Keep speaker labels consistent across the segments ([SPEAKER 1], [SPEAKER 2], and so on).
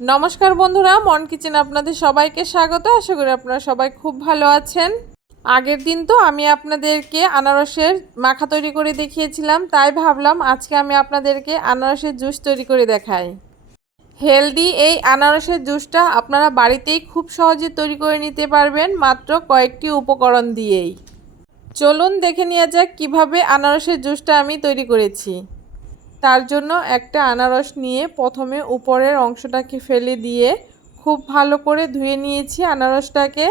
[SPEAKER 1] নমস্কার বন্ধুরা, মন কিচেন আপনাদের সবাইকে স্বাগত। আশা করি আপনারা সবাই খুব ভালো আছেন। আগের দিন তো আমি আপনাদেরকে আনারসের মাখা তৈরি করে দেখিয়েছিলাম, তাই ভাবলাম আজকে আমি আপনাদেরকে আনারসের জুস তৈরি করে দেখাই। হেলদি এই আনারসের জুসটা আপনারা বাড়িতেই খুব সহজে তৈরি করে নিতে পারবেন, মাত্র কয়েকটি উপকরণ দিয়েই। চলুন দেখে নেওয়া যাক কীভাবে আনারসের জুসটা আমি তৈরি করেছি। তার জন্য একটা আনারস নিয়ে প্রথমে উপরের অংশটাকে ফেলে দিয়ে খুব ভালো করে ধুয়ে নিয়েছি আনারসটাকে।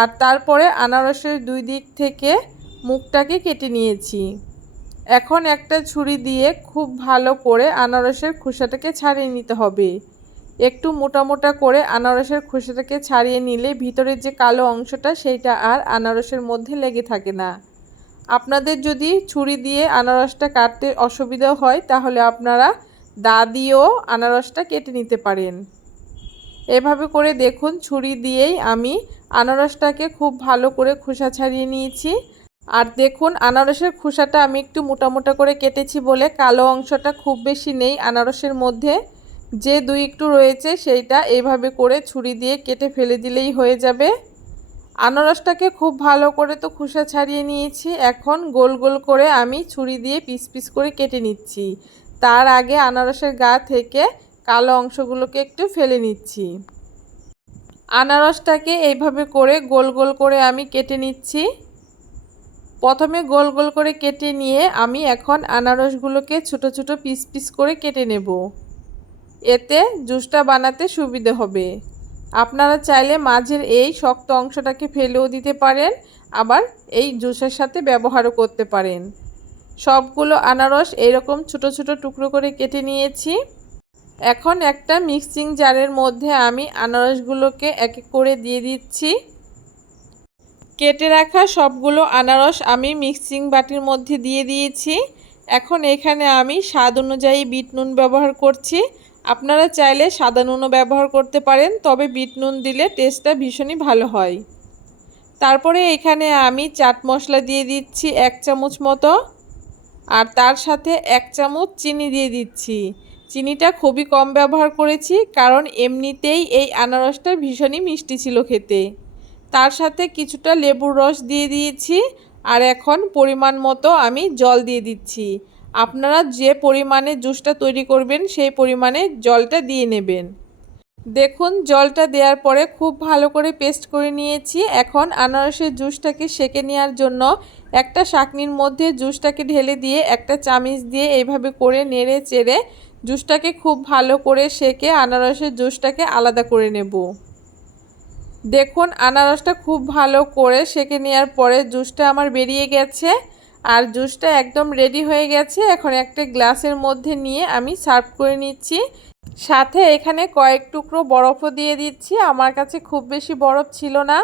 [SPEAKER 1] আর তারপরে আনারসের দুই দিক থেকে মুখটাকে কেটে নিয়েছি। এখন একটা ছুরি দিয়ে খুব ভালো করে আনারসের খোসাটাকে ছাড়িয়ে নিতে হবে। একটু মোটা মোটা করে আনারসের খোসাটাকে ছাড়িয়ে নিলে ভিতরের যে কালো অংশটা, সেইটা আর আনারসের মধ্যে লেগে থাকে না। আপনাদের যদি ছুরি দিয়ে আনারসটা কাটতে অসুবিধা হয়, তাহলে আপনারা দা দিয়েও আনারসটা কেটে নিতে পারেন। এভাবে করে দেখুন, ছুরি দিয়েই আমি আনারসটাকে খুব ভালো করে খোসা ছাড়িয়ে নিয়েছি। আর দেখুন, আনারসের খোসাটা আমি একটু মোটা মোটা করে কেটেছি বলে কালো অংশটা খুব বেশি নেই। আনারসের মধ্যে যে দুই একটু রয়েছে, সেইটা এইভাবে করে ছুরি দিয়ে কেটে ফেলে দিলেই হয়ে যাবে। আনারসটাকে খুব ভালো করে তো খোসা ছাড়িয়ে নিয়েছি। এখন গোল গোল করে আমি ছুরি দিয়ে পিস পিস করে কেটে নিচ্ছি। তার আগে আনারসের গা থেকে কালো অংশগুলোকে একটু ফেলে নিচ্ছি। আনারসটাকে এইভাবে করে গোল গোল করে আমি কেটে নিচ্ছি। প্রথমে গোল গোল করে কেটে নিয়ে আমি এখন আনারসগুলোকে ছোট ছোট পিস পিস করে কেটে নেব। এতে জুসটা বানাতে সুবিধে হবে। আপনারা চাইলে মাঝের এই শক্ত অংশটাকে ফেলেও দিতে পারেন, আবার এই জুসের সাথে ব্যবহারও করতে পারেন। সবগুলো আনারস এইরকম ছোট ছোট টুকরো করে কেটে নিয়েছি। এখন একটা মিক্সিং জারের মধ্যে আমি আনারসগুলোকে এক এক করে দিয়ে দিচ্ছি। কেটে রাখা সবগুলো আনারস আমি মিক্সিং বাটির মধ্যে দিয়ে দিয়েছি। এখন এখানে আমি স্বাদ অনুযায়ী বিট নুন ব্যবহার করছি। আপনারা চাইলে সাদা নুনও ব্যবহার করতে পারেন, তবে বিট নুন দিলে টেস্টটা ভীষণই ভালো হয়। তারপরে এখানে আমি চাট মশলা দিয়ে দিচ্ছি এক চামচ মতো, আর তার সাথে এক চামচ চিনি দিয়ে দিচ্ছি। চিনিটা খুবই কম ব্যবহার করেছি, কারণ এমনিতেই এই আনারসটা ভীষণই মিষ্টি ছিল খেতে। তার সাথে কিছুটা লেবুর রস দিয়ে দিয়েছি, আর এখন পরিমাণ মতো আমি জল দিয়ে দিচ্ছি। আপনারা যে পরিমাণে জুসটা তৈরি করবেন, সেই পরিমাণে জলটা দিয়ে নেবেন। দেখুন, জলটা দেওয়ার পরে খুব ভালো করে পেস্ট করে নিয়েছি। এখন আনারসের জুসটাকে সেকে নেওয়ার জন্য একটা শাকনির মধ্যে জুসটাকে ঢেলে দিয়ে একটা চামিচ দিয়ে এইভাবে করে নেড়ে চেড়ে জুসটাকে খুব ভালো করে সেকে আনারসের জুসটাকে আলাদা করে নেব। দেখুন, আনারসটা খুব ভালো করে সেকে নেওয়ার পরে জুসটা আমার বেরিয়ে গেছে। আর জুসটা একদম রেডি হয়ে গেছে। এখন একটা গ্লাসের মধ্যে নিয়ে আমি সার্ভ করে নিচ্ছি। সাথে এখানে কয়েক টুকরো বরফও দিয়ে দিচ্ছি। আমার কাছে খুব বেশি বরফ ছিল না।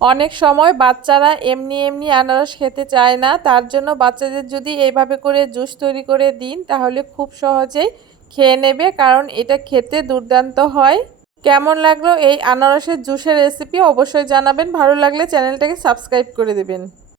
[SPEAKER 1] অনেক সময় বাচ্চারা এমনি এমনি আনারস খেতে চায় না। তার জন্য বাচ্চাদের যদি এইভাবে করে জুস তৈরি করে দিন, তাহলে খুব সহজেই খেয়ে নেবে, কারণ এটা খেতে দুর্দান্ত হয়। কেমন লাগল এই আনারসের জুসের রেসিপি অবশ্যই জানাবেন। ভালো লাগলে চ্যানেলটাকে সাবস্ক্রাইব করে দেবেন।